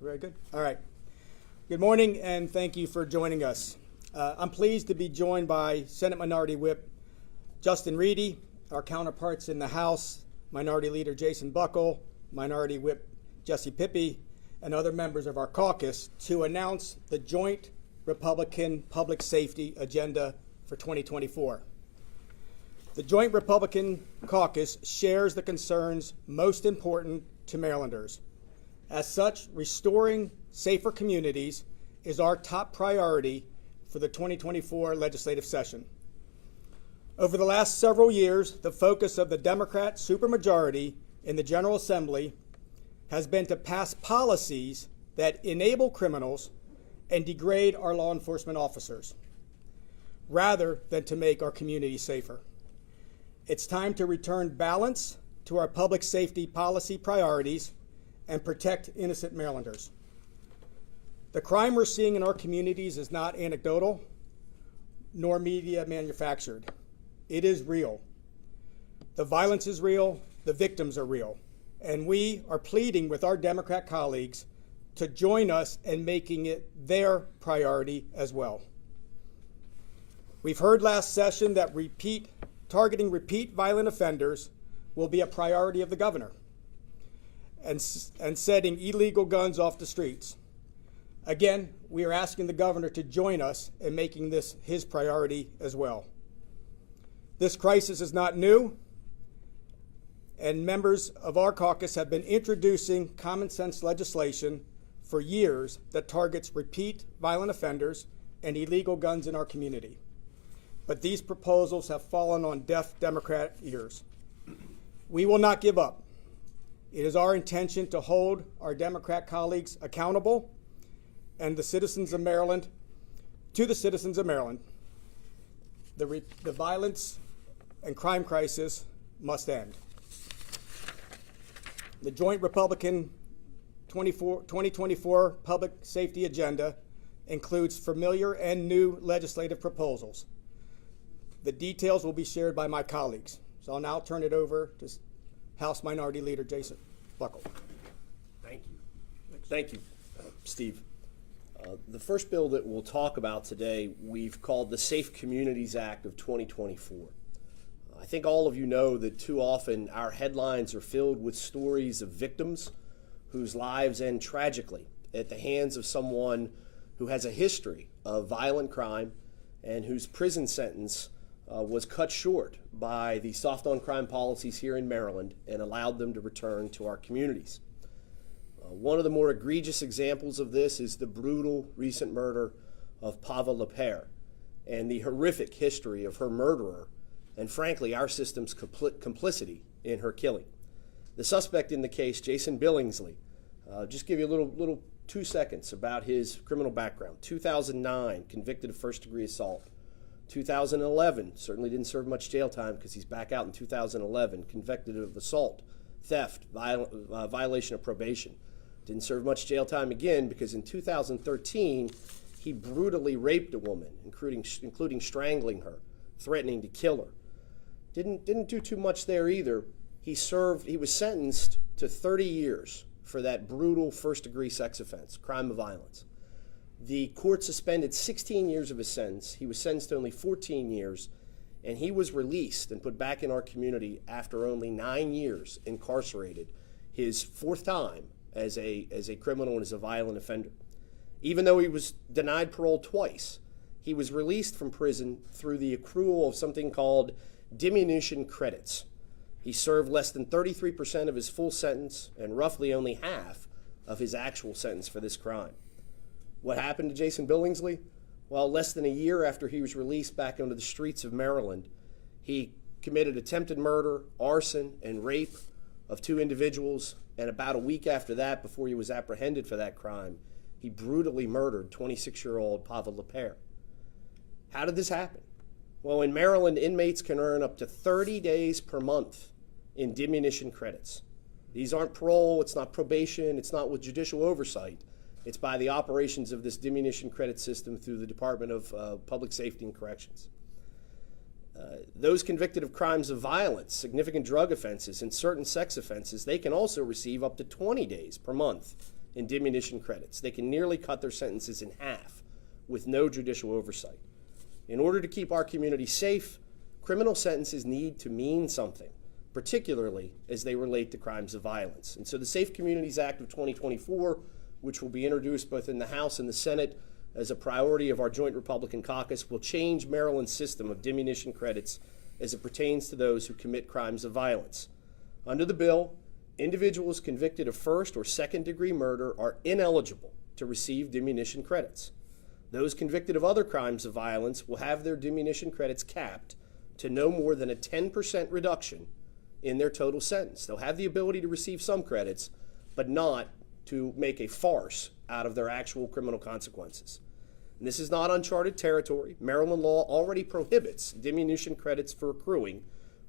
Very good. All right. Good morning, and thank you for joining us. I'm pleased to be joined by Senate Minority Whip Justin Reedy, our counterparts in the House, Minority Leader Jason Buckle, Minority Whip Jesse Pippy, and other members of our caucus to announce the joint Republican Public Safety Agenda for 2024. The Joint Republican Caucus shares the concerns most important to Marylanders. As such, restoring safer communities is our top priority for the 2024 legislative session. Over the last several years, the focus of the Democrat supermajority in the General Assembly has been to pass policies that enable criminals and degrade our law enforcement officers, rather than to make our communities safer. It's time to return balance to our public safety policy priorities and protect innocent Marylanders. The crime we're seeing in our communities is not anecdotal nor media manufactured. It is real. The violence is real, the victims are real, and we are pleading with our Democrat colleagues to join us in making it their priority as well. We've heard last session that targeting repeat violent offenders will be a priority of the governor, and setting illegal guns off the streets. Again, we are asking the governor to join us in making this his priority as well. This crisis is not new, and members of our caucus have been introducing common sense legislation for years that targets repeat violent offenders and illegal guns in our community. But these proposals have fallen on deaf Democrat ears. We will not give up. It is our intention to hold our Democrat colleagues accountable and the citizens of Maryland, to the citizens of Maryland. The violence and crime crisis must end. The Joint Republican 2024 Public Safety Agenda includes familiar and new legislative proposals. The details will be shared by my colleagues. So I'll now turn it over to House Minority Leader Jason Buckle. Thank you. Thank you, Steve. The first bill that we'll talk about today, we've called the Safe Communities Act of 2024. I think all of you know that too often our headlines are filled with stories of victims whose lives end tragically at the hands of someone who has a history of violent crime and whose prison sentence was cut short by the soft on crime policies here in Maryland and allowed them to return to our communities. One of the more egregious examples of this is the brutal recent murder of Pava Lepere and the horrific history of her murderer and, frankly, our system's complicity in her killing. The suspect in the case, Jason Billingsley, just give you a little 2 seconds about his criminal background. 2009, convicted of first-degree assault. 2011, certainly didn't serve much jail time because he's back out in 2011, convicted of assault, theft, violation of probation. Didn't serve much jail time again because in 2013, he brutally raped a woman, including strangling her, threatening to kill her. Didn't do too much there either. He was sentenced to 30 years for that brutal first-degree sex offense, crime of violence. The court suspended 16 years of his sentence. He was sentenced to only 14 years, and he was released and put back in our community after only 9 years incarcerated, his fourth time as a criminal and as a violent offender. Even though he was denied parole twice, he was released from prison through the accrual of something called diminution credits. He served less than 33% of his full sentence and roughly only half of his actual sentence for this crime. What happened to Jason Billingsley? Well, less than a year after he was released back onto the streets of Maryland, he committed attempted murder, arson, and rape of 2 individuals, and about a week after that, before he was apprehended for that crime, he brutally murdered 26-year-old Pavel Lepere. How did this happen? Well, in Maryland, inmates can earn up to 30 days per month in diminution credits. These aren't parole, it's not probation, it's not with judicial oversight. It's by the operations of this diminution credit system through the Department of Public Safety and Corrections. Those convicted of crimes of violence, significant drug offenses, and certain sex offenses, they can also receive up to 20 days per month in diminution credits. They can nearly cut their sentences in half with no judicial oversight. In order to keep our community safe, criminal sentences need to mean something, particularly as they relate to crimes of violence. And so the Safe Communities Act of 2024, which will be introduced both in the House and the Senate as a priority of our joint Republican caucus, will change Maryland's system of diminution credits as it pertains to those who commit crimes of violence. Under the bill, individuals convicted of first or second degree murder are ineligible to receive diminution credits. Those convicted of other crimes of violence will have their diminution credits capped to no more than a 10% reduction in their total sentence. They'll have the ability to receive some credits, but not to make a farce out of their actual criminal consequences. And this is not uncharted territory. Maryland law already prohibits diminution credits for accruing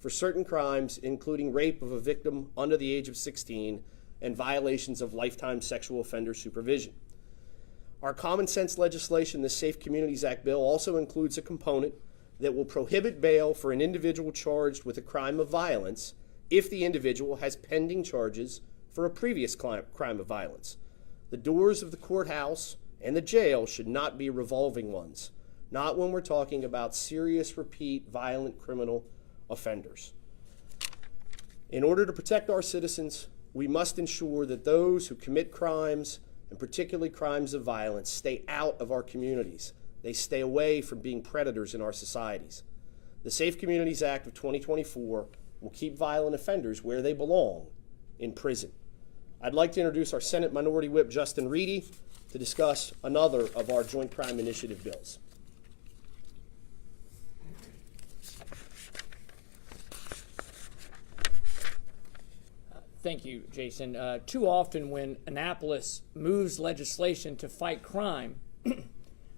for certain crimes, including rape of a victim under the age of 16 and violations of lifetime sexual offender supervision. Our common sense legislation, the Safe Communities Act bill, also includes a component that will prohibit bail for an individual charged with a crime of violence if the individual has pending charges for a previous crime of violence. The doors of the courthouse and the jail should not be revolving ones, not when we're talking about serious, repeat, violent criminal offenders. In order to protect our citizens, we must ensure that those who commit crimes, and particularly crimes of violence, stay out of our communities. They stay away from being predators in our societies. The Safe Communities Act of 2024 will keep violent offenders where they belong, in prison. I'd like to introduce our Senate Minority Whip, Justin Reedy, to discuss another of our Joint Crime Initiative bills. Thank you, Jason. Too often when Annapolis moves legislation to fight crime,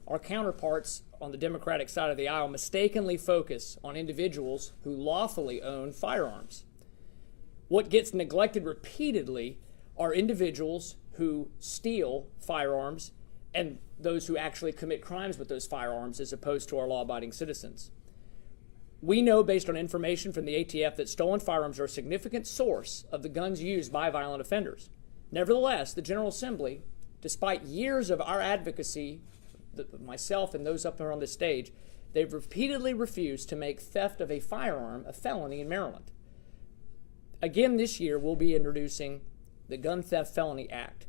our counterparts on the Democratic side of the aisle mistakenly focus on individuals who lawfully own firearms. What gets neglected repeatedly are individuals who steal firearms and those who actually commit crimes with those firearms, as opposed to our law-abiding citizens. We know, based on information from the ATF, that stolen firearms are a significant source of the guns used by violent offenders. Nevertheless, the General Assembly, despite years of our advocacy, myself and those up there on this stage, they've repeatedly refused to make theft of a firearm a felony in Maryland. Again, this year, we'll be introducing the Gun Theft Felony Act.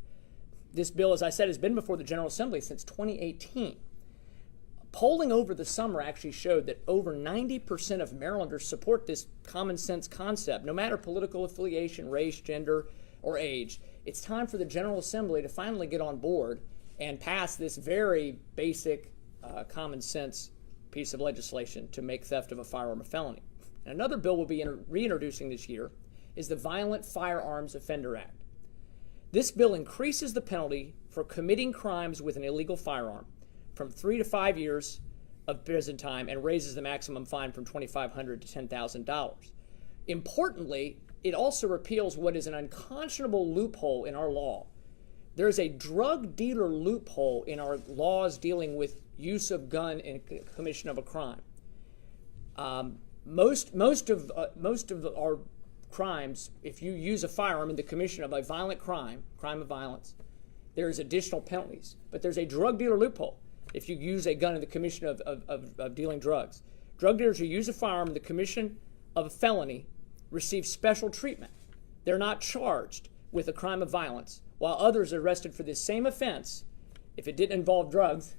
This bill, as I said, has been before the General Assembly since 2018. Polling over the summer actually showed that over 90% of Marylanders support this common sense concept, no matter political affiliation, race, gender, or age. It's time for the General Assembly to finally get on board and pass this very basic common sense piece of legislation to make theft of a firearm a felony. And another bill we'll be reintroducing this year is the Violent Firearms Offender Act. This bill increases the penalty for committing crimes with an illegal firearm from 3 to 5 years of prison time and raises the maximum fine from $2,500 to $10,000. Importantly, it also repeals what is an unconscionable loophole in our law. There is a drug dealer loophole in our laws dealing with use of gun in commission of a crime. Most of our crimes, if you use a firearm in the commission of a violent crime of violence, there's additional penalties. But there's a drug dealer loophole if you use a gun in the commission of dealing drugs. Drug dealers who use a firearm in the commission of a felony receive special treatment. They're not charged with a crime of violence, while others are arrested for this same offense, if it didn't involve drugs,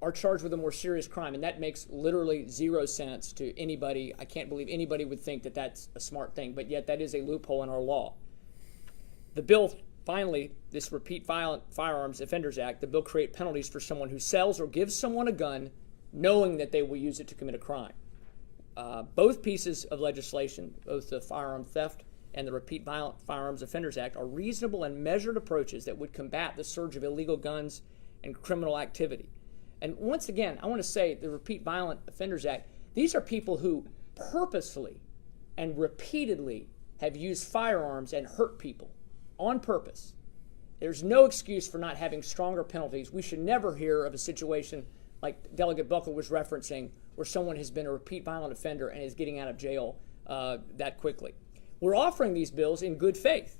are charged with a more serious crime, and that makes literally zero sense to anybody. I can't believe anybody would think that that's a smart thing, but yet that is a loophole in our law. The bill, finally, this Repeat Violent Firearms Offenders Act, the bill creates penalties for someone who sells or gives someone a gun knowing that they will use it to commit a crime. Both pieces of legislation, both the firearm theft and the Repeat Violent Firearms Offenders Act, are reasonable and measured approaches that would combat the surge of illegal guns and criminal activity. And once again, I want to say the Repeat Violent Offenders Act, these are people who purposefully and repeatedly have used firearms and hurt people on purpose. There's no excuse for not having stronger penalties. We should never hear of a situation like Delegate Buckle was referencing where someone has been a repeat violent offender and is getting out of jail that quickly. We're offering these bills in good faith.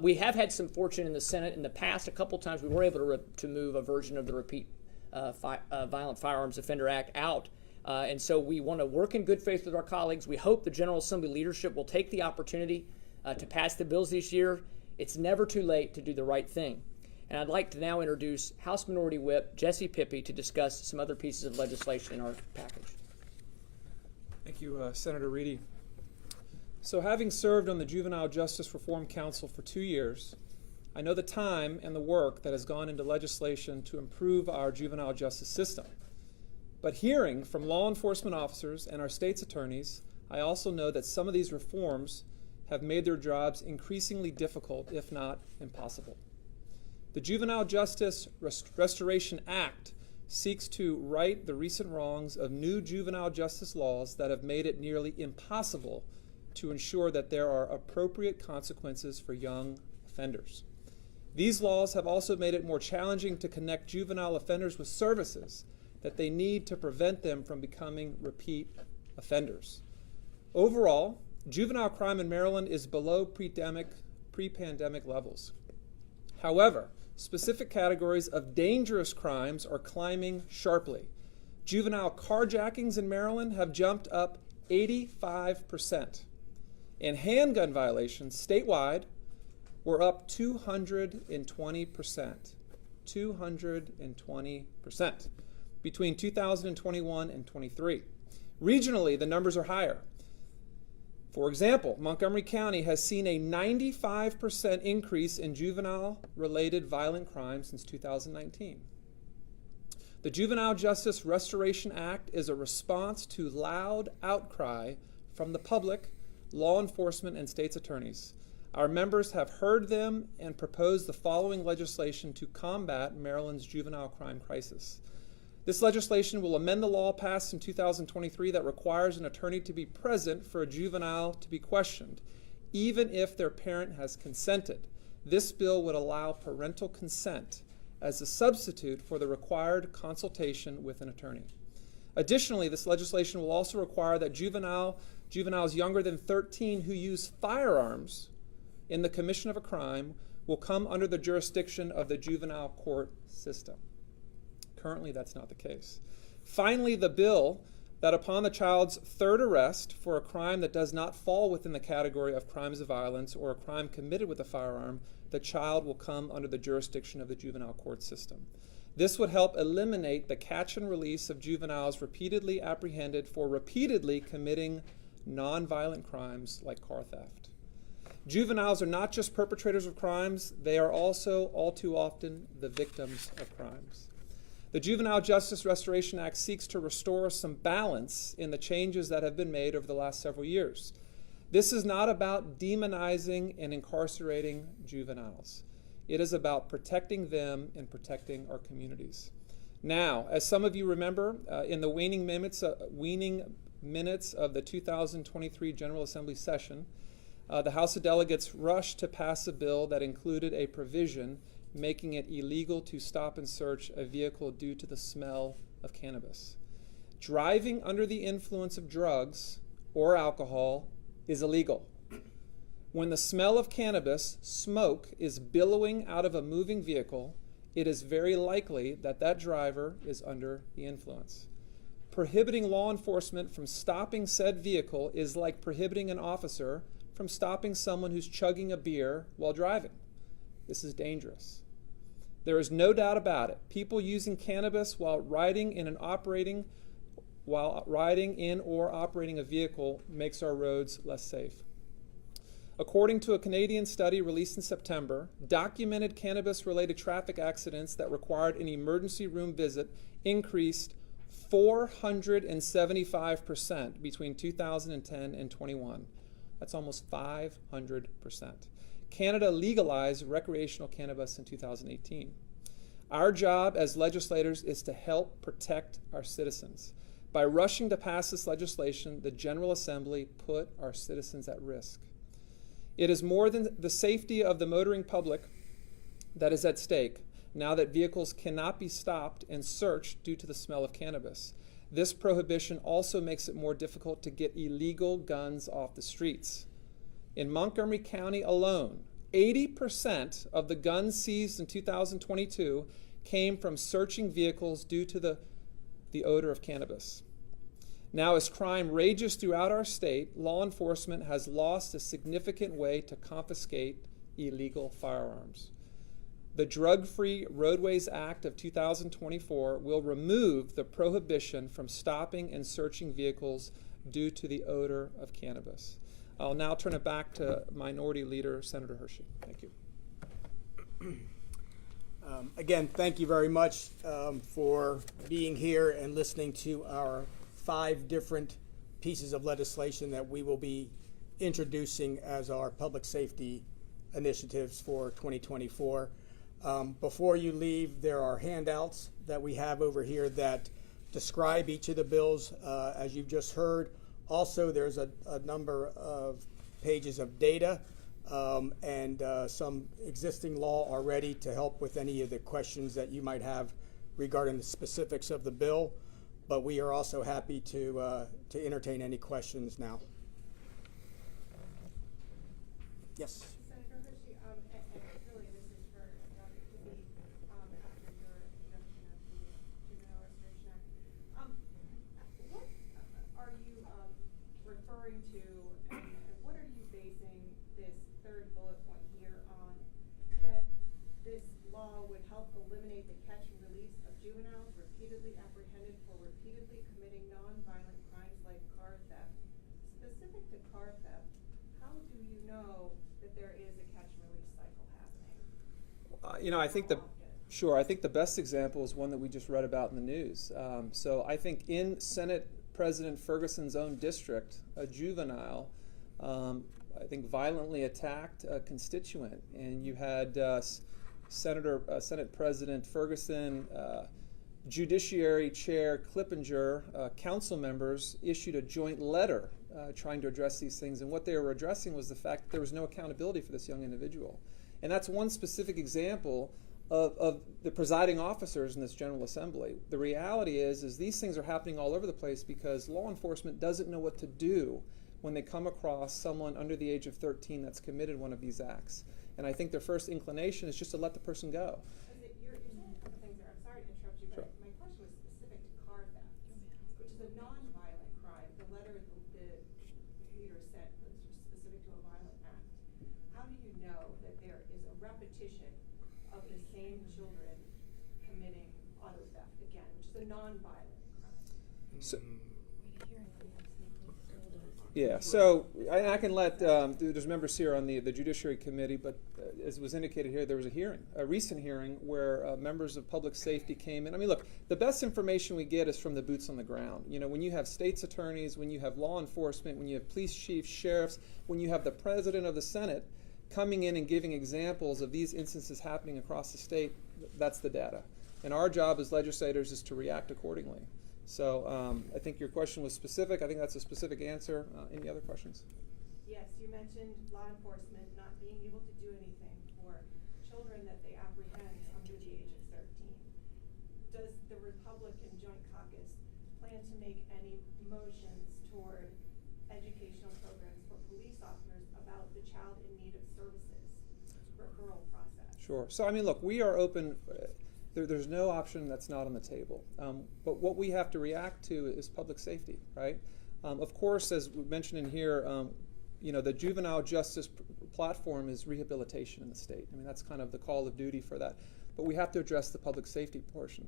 We have had some fortune in the Senate in the past. A couple times we were able to move a version of the Repeat Violent Firearms Offender Act out. And so we want to work in good faith with our colleagues. We hope the General Assembly leadership will take the opportunity to pass the bills this year. It's never too late to do the right thing. And I'd like to now introduce House Minority Whip Jesse Pippy to discuss some other pieces of legislation in our package. Thank you, Senator Reedy. So having served on the Juvenile Justice Reform Council for 2 years, I know the time and the work that has gone into legislation to improve our juvenile justice system. But hearing from law enforcement officers and our state's attorneys, I also know that some of these reforms have made their jobs increasingly difficult, if not impossible. The Juvenile Justice Restoration Act seeks to right the recent wrongs of new juvenile justice laws that have made it nearly impossible to ensure that there are appropriate consequences for young offenders. These laws have also made it more challenging to connect juvenile offenders with services that they need to prevent them from becoming repeat offenders. Overall, juvenile crime in Maryland is below pre-pandemic levels. However, specific categories of dangerous crimes are climbing sharply. Juvenile carjackings in Maryland have jumped up 85%. And handgun violations statewide were up 220%. 220% between 2021 and 23. Regionally, the numbers are higher. For example, Montgomery County has seen a 95% increase in juvenile-related violent crimes since 2019. The Juvenile Justice Restoration Act is a response to loud outcry from the public, law enforcement, and state's attorneys. Our members have heard them and proposed the following legislation to combat Maryland's juvenile crime crisis. This legislation will amend the law passed in 2023 that requires an attorney to be present for a juvenile to be questioned, even if their parent has consented. This bill would allow parental consent as a substitute for the required consultation with an attorney. Additionally, this legislation will also require that juveniles younger than 13 who use firearms in the commission of a crime will come under the jurisdiction of the juvenile court system. Currently, that's not the case. Finally, the bill that upon the child's third arrest for a crime that does not fall within the category of crimes of violence or a crime committed with a firearm, the child will come under the jurisdiction of the juvenile court system. This would help eliminate the catch and release of juveniles repeatedly apprehended for repeatedly committing nonviolent crimes like car theft. Juveniles are not just perpetrators of crimes, they are also all too often the victims of crimes. The Juvenile Justice Restoration Act seeks to restore some balance in the changes that have been made over the last several years. This is not about demonizing and incarcerating juveniles. It is about protecting them and protecting our communities. Now, as some of you remember, in the waning minutes of the 2023 General Assembly session, the House of Delegates rushed to pass a bill that included a provision making it illegal to stop and search a vehicle due to the smell of cannabis. Driving under the influence of drugs or alcohol is illegal. When the smell of cannabis, smoke, is billowing out of a moving vehicle, it is very likely that that driver is under the influence. Prohibiting law enforcement from stopping said vehicle is like prohibiting an officer from stopping someone who's chugging a beer while driving. This is dangerous. There is no doubt about it. People using cannabis while riding in or operating a vehicle makes our roads less safe. According to a Canadian study released in September, documented cannabis-related traffic accidents that required an emergency room visit increased 475% between 2010 and 21. That's almost 500%. Canada legalized recreational cannabis in 2018. Our job as legislators is to help protect our citizens. By rushing to pass this legislation, the General Assembly put our citizens at risk. It is more than the safety of the motoring public that is at stake now that vehicles cannot be stopped and searched due to the smell of cannabis. This prohibition also makes it more difficult to get illegal guns off the streets. In Montgomery County alone, 80% of the guns seized in 2022 came from searching vehicles due to the odor of cannabis. Now, as crime rages throughout our state, law enforcement has lost a significant way to confiscate illegal firearms. The Drug-Free Roadways Act of 2024 will remove the prohibition from stopping and searching vehicles due to the odor of cannabis. I'll now turn it back to Minority Leader Senator Hershey. Thank you. Again, thank you very much for being here and listening to our 5 different pieces of legislation that we will be introducing as our public safety initiatives for 2024. Before you leave, there are handouts that we have over here that describe each of the bills, as you've just heard. Also, there's a number of pages of data and some existing law already to help with any of the questions that you might have regarding the specifics of the bill. But we are also happy to entertain any questions now. Yes. Senator Hershey, and really this is for Dr. Kibbe after your introduction of the Juvenile Restoration Act. What are you referring to, and what are you basing this 3rd bullet point here on, that this law would help eliminate the catch and release of juveniles repeatedly apprehended for repeatedly committing non-violent crimes like car theft? Specific to car theft, how do you know that there is a catch and release cycle happening? I think the best example is one that we just read about in the news. So I think in Senate President Ferguson's own district, a juvenile, I think violently attacked a constituent, and you had Senate President Ferguson, Judiciary Chair Clippinger, council members issued a joint letter trying to address these things, and what they were addressing was the fact that there was no accountability for this young individual. And that's one specific example of the presiding officers in this General Assembly. The reality is these things are happening all over the place because law enforcement doesn't know what to do when they come across someone under the age of 13 that's committed one of these acts. And I think their first inclination is just to let the person go. You're saying a couple things there. I'm sorry to interrupt you, but my question was specific to car theft, which is a non-violent crime. The letter the leader sent was specific to a violent act. How do you know that there is a repetition of the same children committing auto theft again, which is a non-violent crime? So I can let, there's members here on the Judiciary Committee, but as was indicated here, there was a recent hearing where members of public safety came in. I mean, look, the best information we get is from the boots on the ground. When you have state's attorneys, when you have law enforcement, when you have police chiefs, sheriffs, when you have the president of the Senate coming in and giving examples of these instances happening across the state, that's the data. And our job as legislators is to react accordingly. So I think your question was specific. I think that's a specific answer. Any other questions? Yes, you mentioned law enforcement not being able to do anything for children that they apprehend under the age of 13. Does the Republican Joint Caucus plan to make any motions toward educational programs for police officers about the child in need of services referral process? Sure. So, I mean, look, we are open. There's no option that's not on the table. But what we have to react to is public safety, right? Of course, as we mentioned in here, the juvenile justice platform is rehabilitation in the state. I mean, that's kind of the call of duty for that. but we have to address the public safety portion.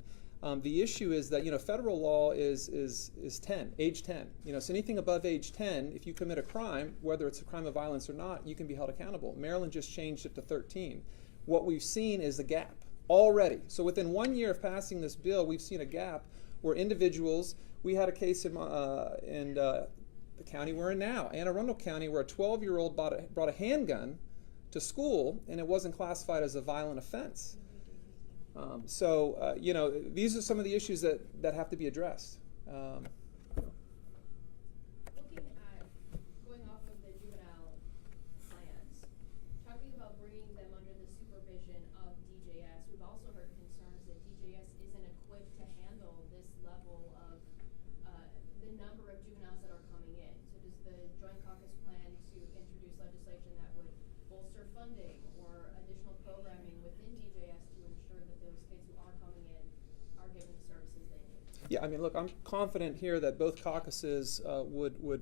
The issue is that, federal law is 10, age 10. So anything above age 10, if you commit a crime, whether it's a crime of violence or not, you can be held accountable. Maryland just changed it to 13. What we've seen is a gap already. So within 1 year of passing this bill, we've seen a gap where individuals, we had a case in the county we're in now, Anne Arundel County, where a 12-year-old brought a handgun to school and it wasn't classified as a violent offense. These are some of the issues that have to be addressed. Looking at going off of the juvenile plans, talking about bringing them under the supervision of DJS, we've also heard concerns that DJS isn't equipped to handle this level of the number of juveniles that are coming in. So does the Joint Caucus plan to introduce legislation that would bolster funding or additional programming within DJS to ensure that those kids who are coming in are given the services they need? Yeah, look, I'm confident here that both caucuses would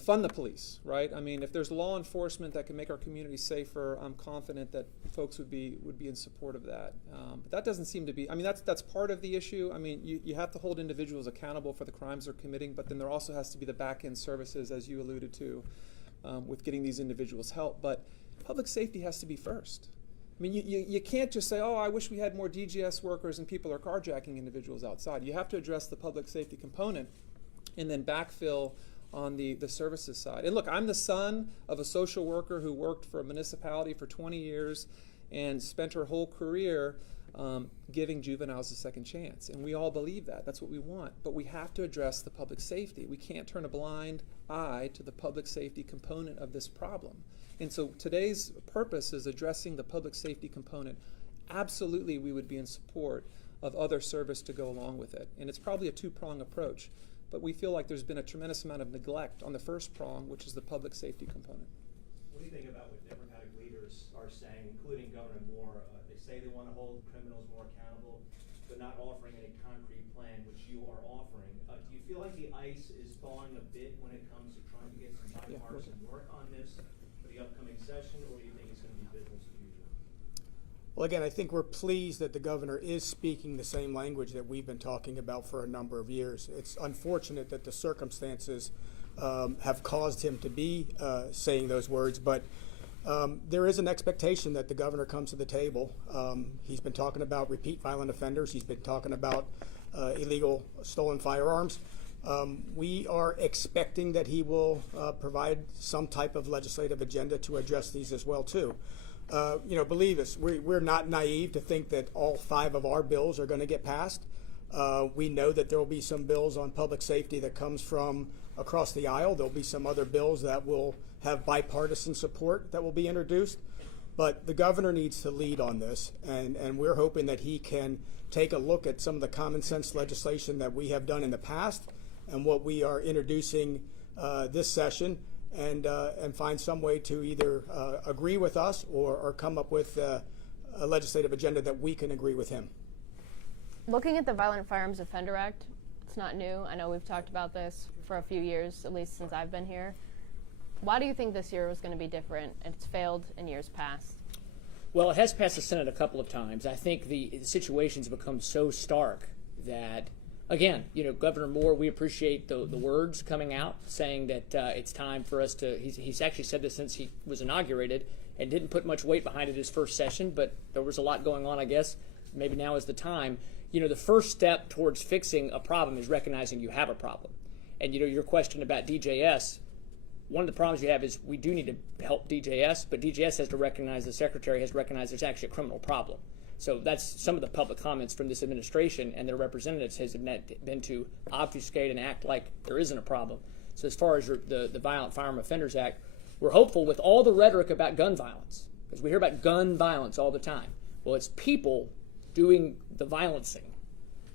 fund the police, right? If there's law enforcement that can make our community safer, I'm confident that folks would be in support of that. But that doesn't seem to be. That's part of the issue. You have to hold individuals accountable for the crimes they're committing, but then there also has to be the back-end services, as you alluded to, with getting these individuals help. But public safety has to be first. You can't just say, oh, I wish we had more DGS workers and people are carjacking individuals outside. You have to address the public safety component and then backfill on the services side. And look, I'm the son of a social worker who worked for a municipality for 20 years and spent her whole career giving juveniles a second chance. And we all believe that. That's what we want. But we have to address the public safety. We can't turn a blind eye to the public safety component of this problem. And so today's purpose is addressing the public safety component. Absolutely, we would be in support of other service to go along with it. And it's probably a two-prong approach. But we feel like there's been a tremendous amount of neglect on the first prong, which is the public safety component. What do you think about what Democratic leaders are saying, including Governor Moore? They say they want to hold criminals more accountable, but not offering any concrete plan, which you are offering. Do you feel like the ice is thawing a bit when it comes to trying to get some bipartisan work on this for the upcoming session, or do you think it's going to be business as usual? Well, again, I think we're pleased that the governor is speaking the same language that we've been talking about for a number of years. It's unfortunate that the circumstances have caused him to be saying those words, but there is an expectation that the governor comes to the table. He's been talking about repeat violent offenders. He's been talking about illegal stolen firearms. We are expecting that he will provide some type of legislative agenda to address these as well, too. Believe us, we're not naive to think that all 5 of our bills are going to get passed. We know that there will be some bills on public safety that comes from across the aisle. There'll be some other bills that will have bipartisan support that will be introduced. But the governor needs to lead on this, and we're hoping that he can take a look at some of the common sense legislation that we have done in the past and what we are introducing this session, and find some way to either agree with us or come up with a legislative agenda that we can agree with him. Looking at the Violent Firearms Offender Act, it's not new. I know we've talked about this for a few years, at least since I've been here. Why do you think this year was going to be different? It's failed in years past. Well, it has passed the Senate a couple of times. I think the situation's become so stark that, again, Governor Moore, we appreciate the words coming out saying that it's time for us to, he's actually said this since he was inaugurated and didn't put much weight behind it his first session, but there was a lot going on, I guess. Maybe now is the time. The first step towards fixing a problem is recognizing you have a problem. And, your question about DJS, one of the problems you have is we do need to help DJS, but DJS has to recognize, the secretary has recognized there's actually a criminal problem. So that's some of the public comments from this administration and their representatives has been to obfuscate and act like there isn't a problem. So as far as the Violent Firearm Offenders Act, we're hopeful with all the rhetoric about gun violence, because we hear about gun violence all the time. Well, it's people doing the violencing.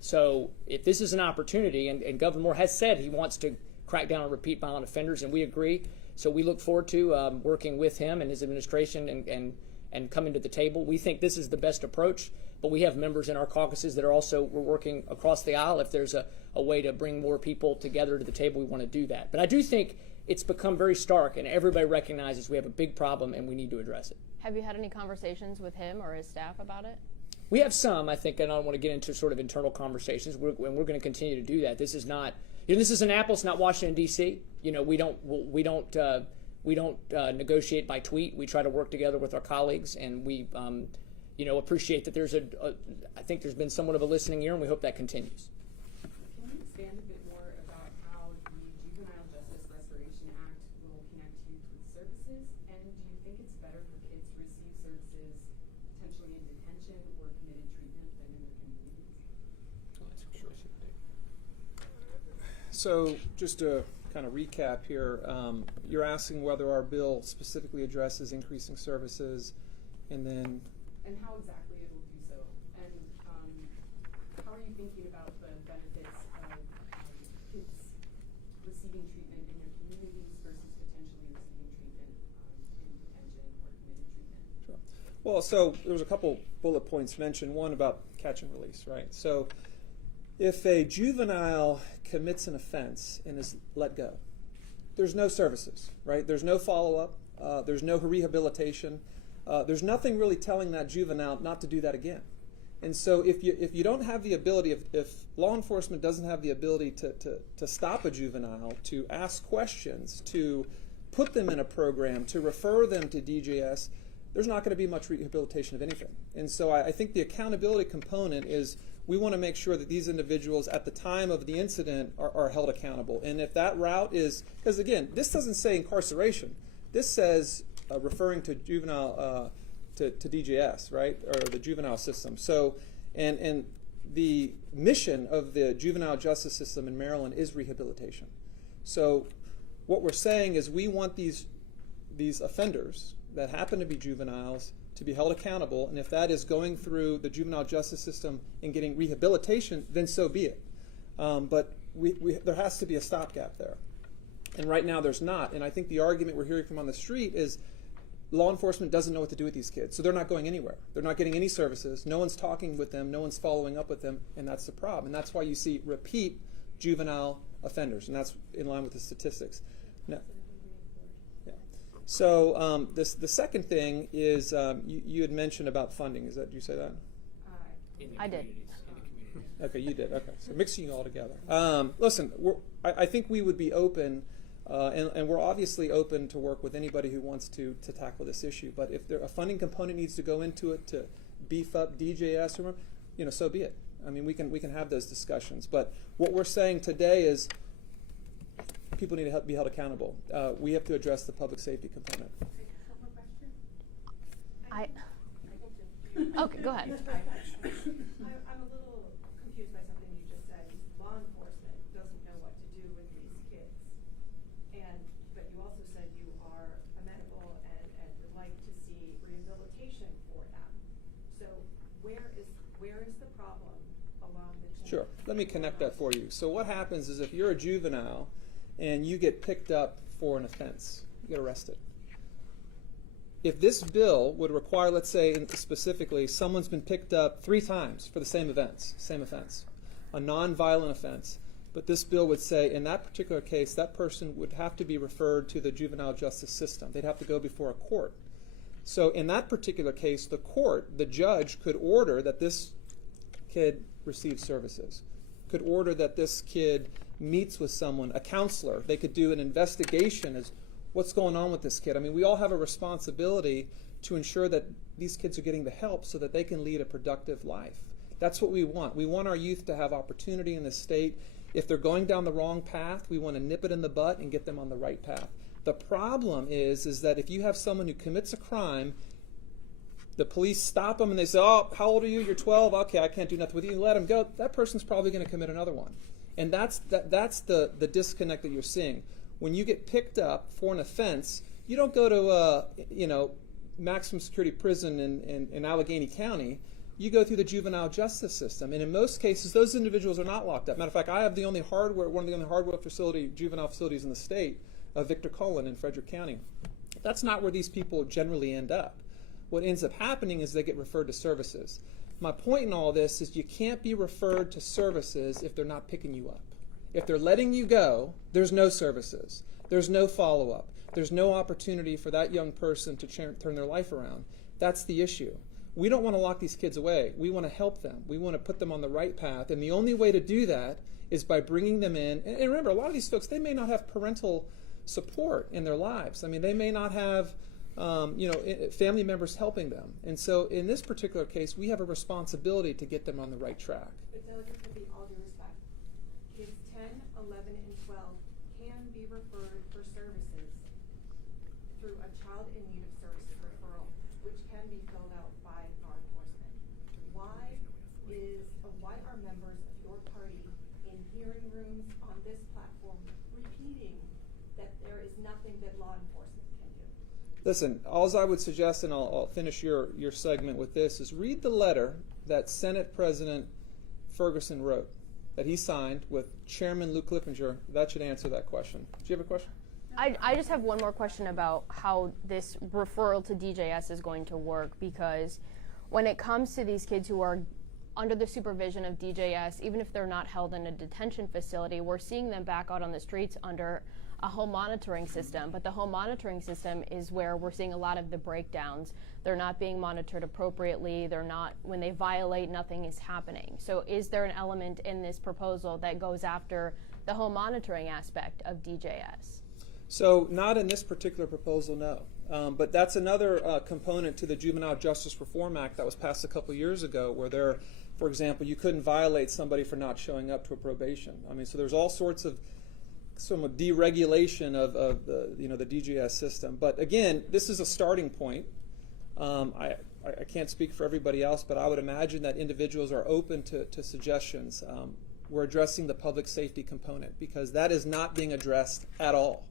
So if this is an opportunity, and Governor Moore has said he wants to crack down on repeat violent offenders, and we agree. So we look forward to working with him and his administration and coming to the table. We think this is the best approach, but we have members in our caucuses that are also, we're working across the aisle. If there's a way to bring more people together to the table, we want to do that. But I do think it's become very stark, and everybody recognizes we have a big problem and we need to address it. Have you had any conversations with him or his staff about it? We have some, I think, and I don't want to get into sort of internal conversations. We're going to continue to do that. This is not, this is Annapolis, not Washington D.C. We don't negotiate by tweet. We try to work together with our colleagues, and we, appreciate that there's I think there's been somewhat of a listening ear, and we hope that continues. Can you expand a bit more about how the Juvenile Justice Restoration Act will connect youth with services? And do you think it's better for kids to receive services potentially in detention or committed treatment than in their communities? So just to kind of recap here, you're asking whether our bill specifically addresses increasing services, and then And how exactly it will do so? And how are you thinking about the benefits of kids receiving treatment in their communities versus potentially receiving treatment in detention or committed treatment? Sure. Well, so there was a couple bullet points mentioned. One about catch and release, right? So if a juvenile commits an offense and is let go, there's no services, right? There's no follow-up. There's no rehabilitation. There's nothing really telling that juvenile not to do that again. And so if you don't have the ability, if law enforcement doesn't have the ability to stop a juvenile, to ask questions, to put them in a program, to refer them to DJS, there's not going to be much rehabilitation of anything. And so I think the accountability component is we want to make sure that these individuals at the time of the incident are held accountable. And if that route is, because again, this doesn't say incarceration. This says referring to juvenile to DJS, right, or the juvenile system. So, and the mission of the juvenile justice system in Maryland is rehabilitation. So, what we're saying is we want these offenders that happen to be juveniles to be held accountable, and if that is going through the juvenile justice system and getting rehabilitation, then so be it. But there has to be a stopgap there. And right now there's not. And I think the argument we're hearing from on the street is law enforcement doesn't know what to do with these kids. So they're not going anywhere. They're not getting any services. No one's talking with them. No one's following up with them. And that's the problem. And that's why you see repeat juvenile offenders. And that's in line with the statistics. Now, yeah. So the second thing is you had mentioned about funding. Did you say that? I did. Okay, you did. Okay, so mixing you all together. Listen, I think we would be open, and we're obviously open to work with anybody who wants to tackle this issue. But if a funding component needs to go into it to beef up DJS, or so be it. I mean, we can have those discussions. But what we're saying today is people need to be held accountable. We have to address the public safety component. Okay, go ahead. I'm a little confused by something you just said. Law enforcement doesn't know what to do with these kids. But you also said you are amenable and would like to see rehabilitation for them. So where is the problem along the chain? Sure. Let me connect that for you. So what happens is if you're a juvenile and you get picked up for an offense, you get arrested. If this bill would require, let's say specifically, someone's been picked up 3 times for the same offense, a non-violent offense, but this bill would say in that particular case, that person would have to be referred to the juvenile justice system. They'd have to go before a court. So in that particular case, the judge could order that this kid receive services, could order that this kid meets with someone, a counselor. They could do an investigation as what's going on with this kid. I mean, we all have a responsibility to ensure that these kids are getting the help so that they can lead a productive life. That's what we want. We want our youth to have opportunity in this state. If they're going down the wrong path, we want to nip it in the butt and get them on the right path. The problem is that if you have someone who commits a crime, the police stop them and they say, oh, how old are you? You're 12? Okay, I can't do nothing with you. You let them go. That person's probably going to commit another one. And that's the disconnect that you're seeing. When you get picked up for an offense, you don't go to maximum security prison in Allegheny County. You go through the juvenile justice system, and in most cases, those individuals are not locked up. Matter of fact, I have one of the only hardware juvenile facilities in the state, Victor Cullen in Frederick County. That's not where these people generally end up. What ends up happening is they get referred to services. My point in all this is you can't be referred to services if they're not picking you up. If they're letting you go, there's no services. There's no follow-up. There's no opportunity for that young person to turn their life around. That's the issue. We don't want to lock these kids away. We want to help them. We want to put them on the right path. And the only way to do that is by bringing them in. And remember, a lot of these folks, they may not have parental support in their lives. I mean, they may not have family members helping them. And so in this particular case, we have a responsibility to get them on the right track. But Delegate Libby, all due respect, kids 10, 11, and 12 can be referred for services through a child in need of service referral, which can be filled out by law enforcement. Why are members of your party in hearing rooms on this platform repeating that there is nothing that law enforcement can do? Listen, all I would suggest, and I'll finish your segment with this, is read the letter that Senate President Ferguson wrote, that he signed with Chairman Luke Lippinger. That should answer that question. Do you have a question? I just have one more question about how this referral to DJS is going to work, because when it comes to these kids who are under the supervision of DJS, even if they're not held in a detention facility, we're seeing them back out on the streets under a home monitoring system. But the home monitoring system is where we're seeing a lot of the breakdowns. They're not being monitored appropriately. They're not, when they violate, nothing is happening. So is there an element in this proposal that goes after the home monitoring aspect of DJS? So not in this particular proposal, no. But that's another component to the Juvenile Justice Reform Act that was passed a couple years ago, where there, for example, you couldn't violate somebody for not showing up to a probation. I mean, so there's all sorts of some deregulation of the the DJS system. But again, this is a starting point. I can't speak for everybody else, but I would imagine that individuals are open to suggestions. We're addressing the public safety component because that is not being addressed at all.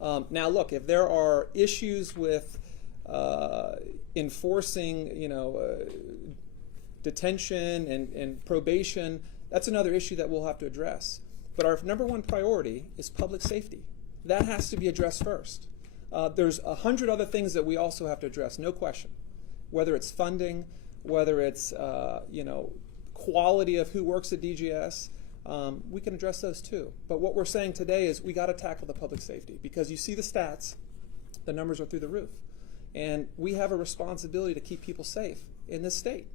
Now, look, if there are issues with enforcing, detention and probation, that's another issue that we'll have to address. But our number one priority is public safety. That has to be addressed first. There's 100 other things that we also have to address, no question. Whether it's funding, whether it's quality of who works at DGS, we can address those too. But what we're saying today is we got to tackle the public safety, because you see the stats, the numbers are through the roof. And we have a responsibility to keep people safe in this state.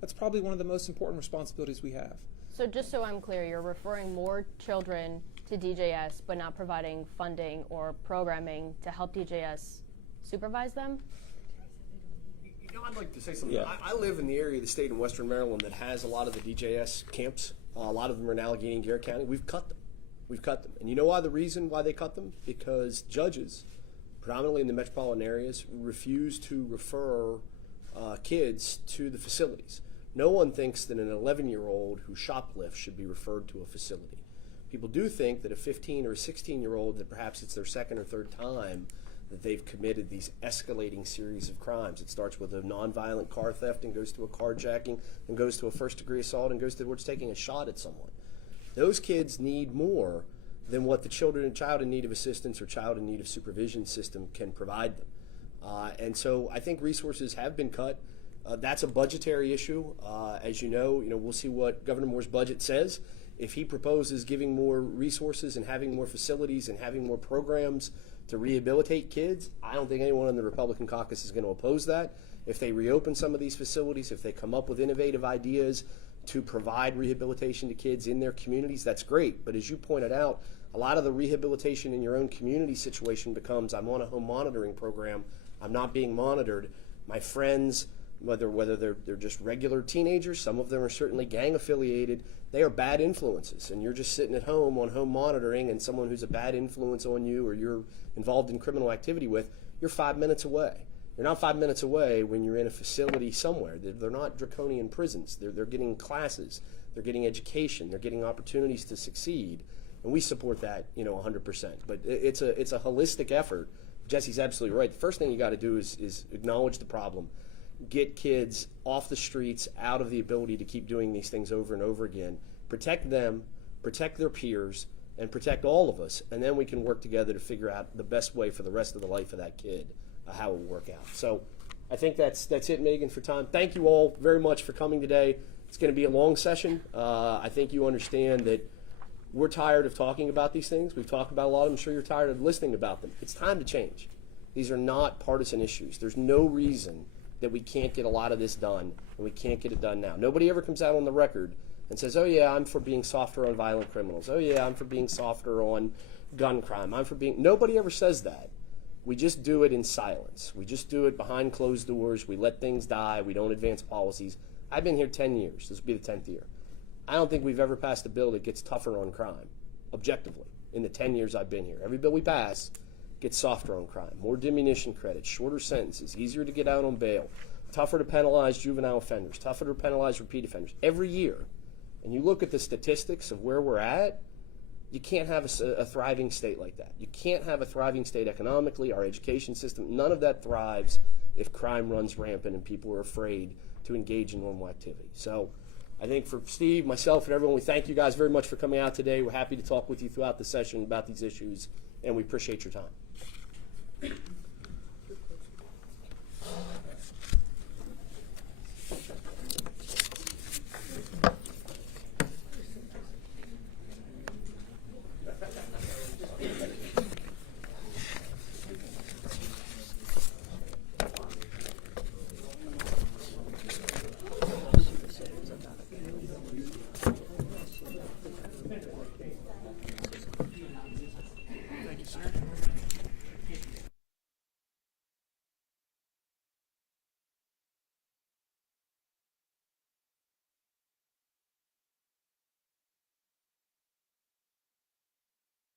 That's probably one of the most important responsibilities we have. So just so I'm clear, you're referring more children to DJS but not providing funding or programming to help DJS supervise them? I'd like to say something. Yeah. I live in the area of the state in Western Maryland that has a lot of the DJS camps. A lot of them are in Allegheny and Garrett County. We've cut them. And you know why? The reason why they cut them? Because judges, predominantly in the metropolitan areas, refuse to refer kids to the facilities. No one thinks that an 11-year-old who shoplifts should be referred to a facility. People do think that a 15 or a 16-year-old, that perhaps it's their second or third time that they've committed these escalating series of crimes. It starts with a nonviolent car theft and goes to a carjacking and goes to a first-degree assault and goes towards taking a shot at someone. Those kids need more than what the child in need of assistance or child in need of supervision system can provide them. And so I think resources have been cut. That's a budgetary issue. As you know, we'll see what Governor Moore's budget says. If he proposes giving more resources and having more facilities and having more programs to rehabilitate kids, I don't think anyone in the Republican caucus is going to oppose that. If they reopen some of these facilities, if they come up with innovative ideas to provide rehabilitation to kids in their communities, that's great. But as you pointed out, a lot of the rehabilitation in your own community situation becomes, I'm on a home monitoring program, I'm not being monitored. My friends, whether they're just regular teenagers, some of them are certainly gang affiliated, they are bad influences, and you're just sitting at home on home monitoring, and someone who's a bad influence on you or you're involved in criminal activity with, you're 5 minutes away. You're not 5 minutes away when you're in a facility somewhere. They're not draconian prisons. They're getting classes, they're getting education, they're getting opportunities to succeed, and we support that 100%. But it's a holistic effort. Jesse's absolutely right. The first thing you got to do is acknowledge the problem. Get kids off the streets, out of the ability to keep doing these things over and over again. Protect them, protect their peers, and protect all of us. And then we can work together to figure out the best way for the rest of the life of that kid, how it will work out. So I think that's it, Megan, for time. Thank you all very much for coming today. It's going to be a long session. I think you understand that We're tired of talking about these things. We've talked about a lot of them. I'm sure you're tired of listening about them. It's time to change. These are not partisan issues. There's no reason that we can't get a lot of this done, and we can't get it done now. Nobody ever comes out on the record and says, oh yeah, I'm for being softer on violent criminals. Oh yeah, I'm for being softer on gun crime. Nobody ever says that. We just do it in silence. We just do it behind closed doors. We let things die. We don't advance policies. I've been here 10 years. This will be the 10th year. I don't think we've ever passed a bill that gets tougher on crime, objectively, in the 10 years I've been here. Every bill we pass gets softer on crime. More diminution credits, shorter sentences, easier to get out on bail, tougher to penalize juvenile offenders, tougher to penalize repeat offenders. Every year. And you look at the statistics of where we're at, you can't have a thriving state like that. You can't have a thriving state economically, our education system. None of that thrives if crime runs rampant and people are afraid to engage in normal activity. So I think for Steve, myself, and everyone, we thank you guys very much for coming out today. We're happy to talk with you throughout the session about these issues, and we appreciate your time.